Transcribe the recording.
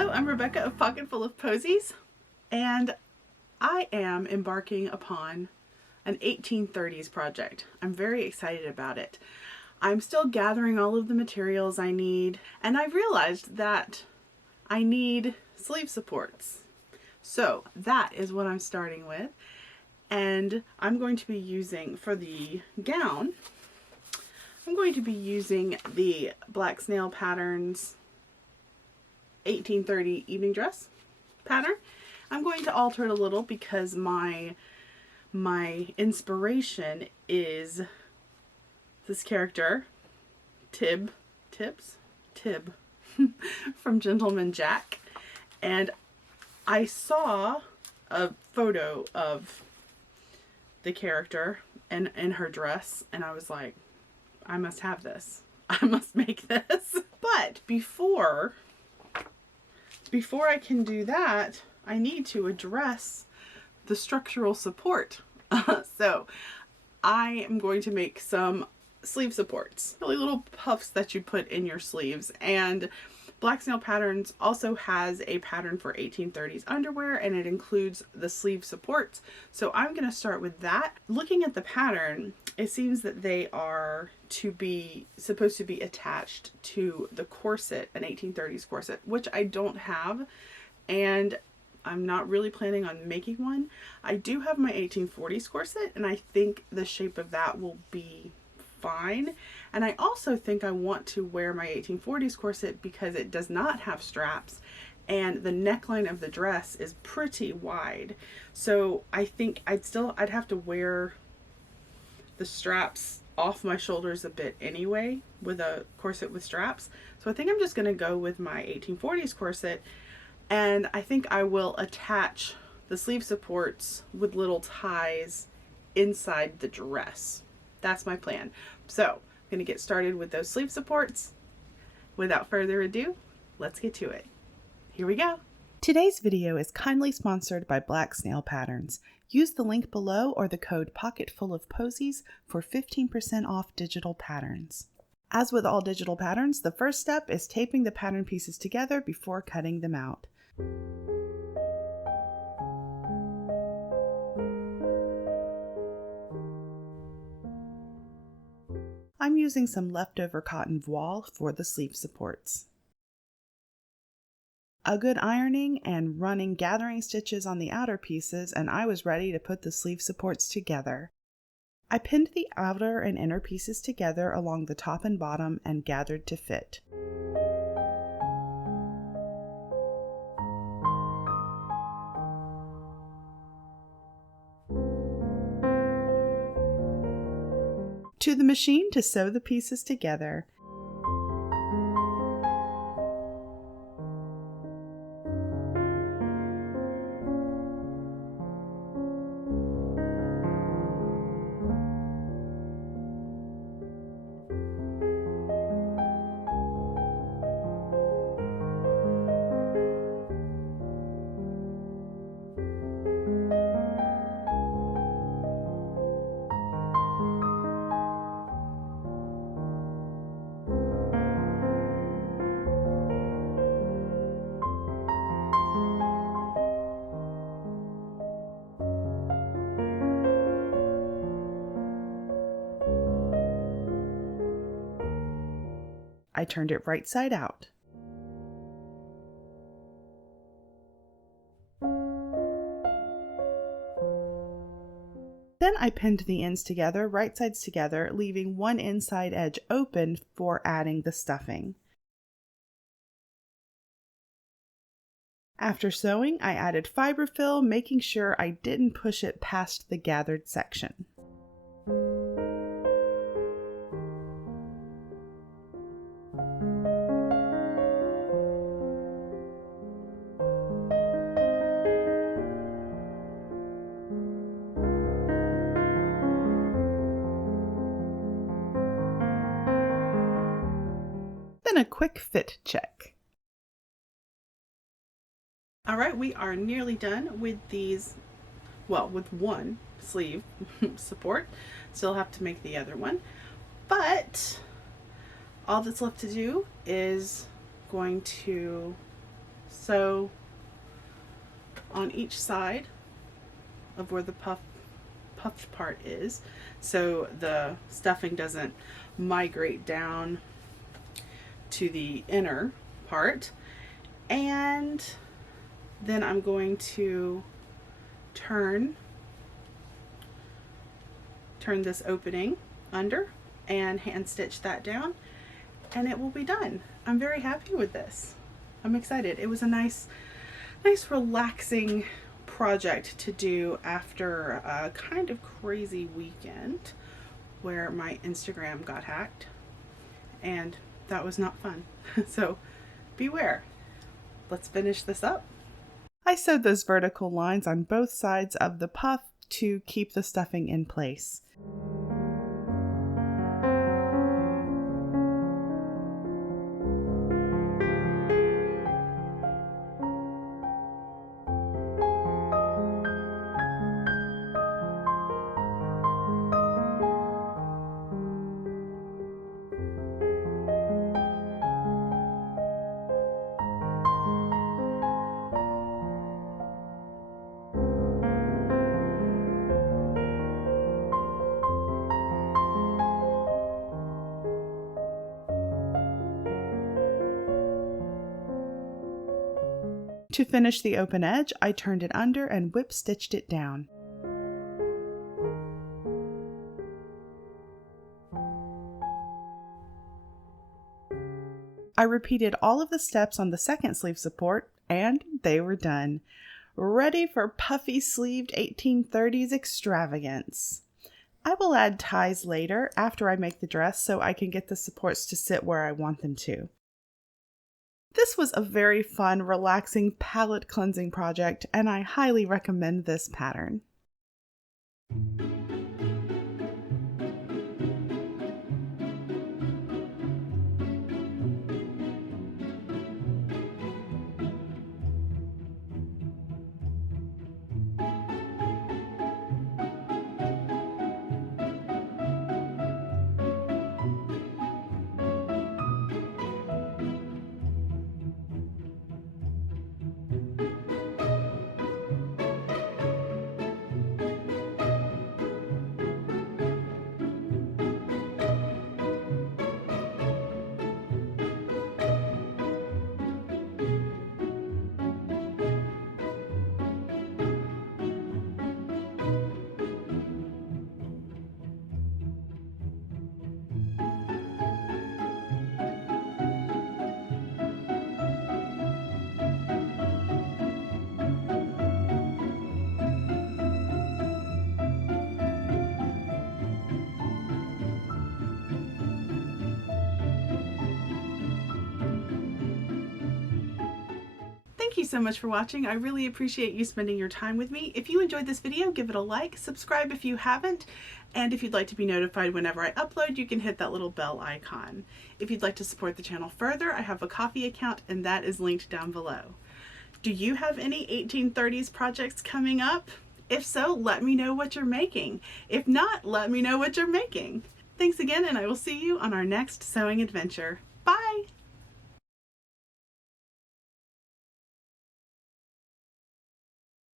Hello, I'm Rebecca of Pocket Full of Poseys, and I am embarking upon an 1830s project. I'm very excited about it. I'm still gathering all of the materials I need, and I've realized that I need sleeve supports. So that is what I'm starting with, and I'm going to be using, for the gown, I'm going to be using the Black Snail Patterns 1830 evening dress pattern. I'm going to alter it a little because my inspiration is this character, Tib from Gentleman Jack, and I saw a photo of the character in her dress, and I was like, I must have this. I must make this. But before I can do that, I need to address the structural support. So I am going to make some sleeve supports, really little puffs that you put in your sleeves. And Black Snail Patterns also has a pattern for 1830s underwear, and it includes the sleeve supports. So I'm going to start with that. Looking at the pattern, it seems that they are supposed to be attached to the corset, an 1830s corset, which I don't have, and I'm not really planning on making one. I do have my 1840s corset, and I think the shape of that will be fine. And I also think I want to wear my 1840s corset because it does not have straps, and the neckline of the dress is pretty wide. So I think I'd have to wear the straps off my shoulders a bit anyway with a corset with straps. So I think I'm just going to go with my 1840s corset, and I think I will attach the sleeve supports with little ties inside the dress. That's my plan. So I'm going to get started with those sleeve supports. Without further ado, let's get to it. Here we go. Today's video is kindly sponsored by Black Snail Patterns. Use the link below or the code POCKETFULOFPOSEYS for 15% off digital patterns. As with all digital patterns, the first step is taping the pattern pieces together before cutting them out. I'm using some leftover cotton voile for the sleeve supports. A good ironing and running gathering stitches on the outer pieces, and I was ready to put the sleeve supports together. I pinned the outer and inner pieces together along the top and bottom and gathered to fit. To the machine to sew the pieces together. I turned it right side out. Then I pinned the ends together, right sides together, leaving one inside edge open for adding the stuffing. After sewing, I added fiberfill, making sure I didn't push it past the gathered section. Then a quick fit check. All right, we are nearly done with these, well, with one sleeve support. Still have to make the other one, but all that's left to do is going to sew on each side of where the puffed part is, so the stuffing doesn't migrate down to the inner part. And then I'm going to turn this opening under and hand stitch that down, and it will be done. I'm very happy with this. I'm excited. It was a nice relaxing project to do after a kind of crazy weekend where my Instagram got hacked, and that was not fun. So beware. Let's finish this up. I sewed those vertical lines on both sides of the puff to keep the stuffing in place. To finish the open edge, I turned it under and whip stitched it down. I repeated all of the steps on the second sleeve support, and they were done. Ready for puffy sleeved 1830s extravagance. I will add ties later after I make the dress so I can get the supports to sit where I want them to. This was a very fun, relaxing, palette cleansing project, and I highly recommend this pattern. Thank you so much for watching. I really appreciate you spending your time with me. If you enjoyed this video, give it a like, subscribe if you haven't, and if you'd like to be notified whenever I upload, you can hit that little bell icon. If you'd like to support the channel further, I have a Ko-fi account, and that is linked down below. Do you have any 1830s projects coming up? If so, let me know what you're making. If not, let me know what you're making. Thanks again, and I will see you on our next sewing adventure. Bye!